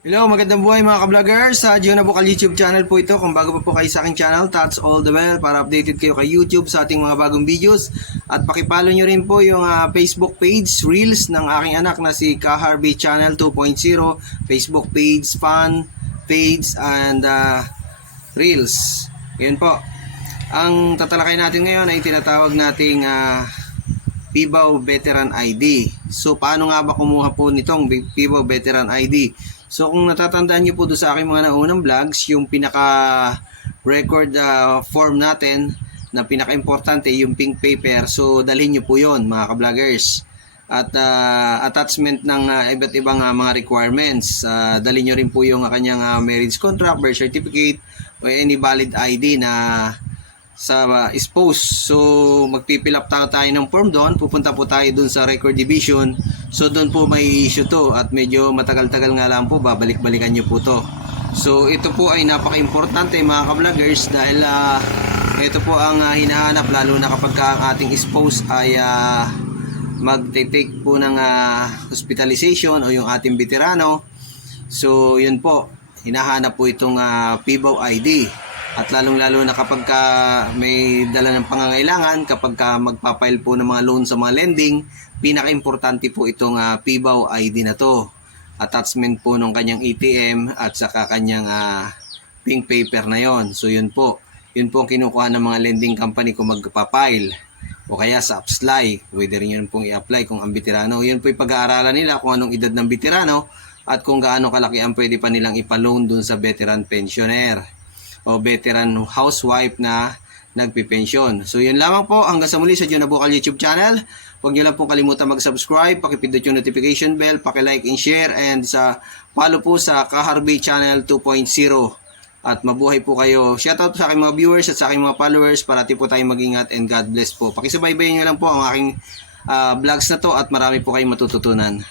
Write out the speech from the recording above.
Hello, magandang buhay mga ka-vloggers. Sa Gio Bukal YouTube channel po ito. Kung bago pa po kayo sa aking channel, touch all the bell para updated kayo kay YouTube sa ating mga bagong videos. At pakipalo nyo rin po yung ah, Facebook page, Reels ng aking anak na si Kaharby Channel 2.0. Facebook page, fan page, and ah, Reels. Yun po. Ang tatalakay natin ngayon ay tinatawag nating ah, Pibaw Veteran ID. So, paano nga ba kumuha po nitong Pibaw Veteran ID? So, kung natatandaan nyo po doon sa aking mga naunang vlogs, yung pinaka record ah, form natin na pinaka-importante, yung pink paper. So, dalhin nyo po yon mga ka-vloggers. At ah, attachment ng ah, iba't ibang ah, mga requirements. Ah, dalhin nyo rin po yung ah, kanyang ah, marriage contract, birth certificate, o any valid ID na sa uh, spouse. So, magpipil up tayo, tayo ng form doon. Pupunta po tayo doon sa record division. So, doon po may issue to. At medyo matagal-tagal nga lang po. Babalik-balikan nyo po to. So, ito po ay napaka-importante mga ka-vloggers dahil ah, ito po ang ah, hinahanap lalo na kapag ka ang ating spouse ay ah, magte-take po ng ah, hospitalization o yung ating veterano. So, yun po. Hinahanap po itong uh, PIBO ID. At lalong-lalo na kapag ka may dala ng pangangailangan, kapag ka magpapail po ng mga loan sa mga lending, pinaka-importante po itong uh, PIBO ID na to. Attachment po ng kanyang ATM at saka kanyang ah, pink paper na yon. So yun po. Yun po ang kinukuha ng mga lending company kung magpapail o kaya sa Upsly, pwede rin yun pong i-apply kung ang veterano. Yun po yung pag-aaralan nila kung anong edad ng veterano at kung gaano kalaki ang pwede pa nilang ipaloan dun sa veteran pensioner o veteran housewife na nagpipensyon. So yun lamang po, hanggang sa muli sa John Abukal YouTube channel. Huwag niyo lang po kalimutan mag-subscribe, pakipindot yung notification bell, paki-like and share, and sa follow po sa Kaharvey Channel 2.0. At mabuhay po kayo. Shoutout sa aking mga viewers at sa aking mga followers. Parati po tayong mag-ingat and God bless po. Pakisubaybayan nyo lang po ang aking ah, vlogs na to at marami po kayong matututunan.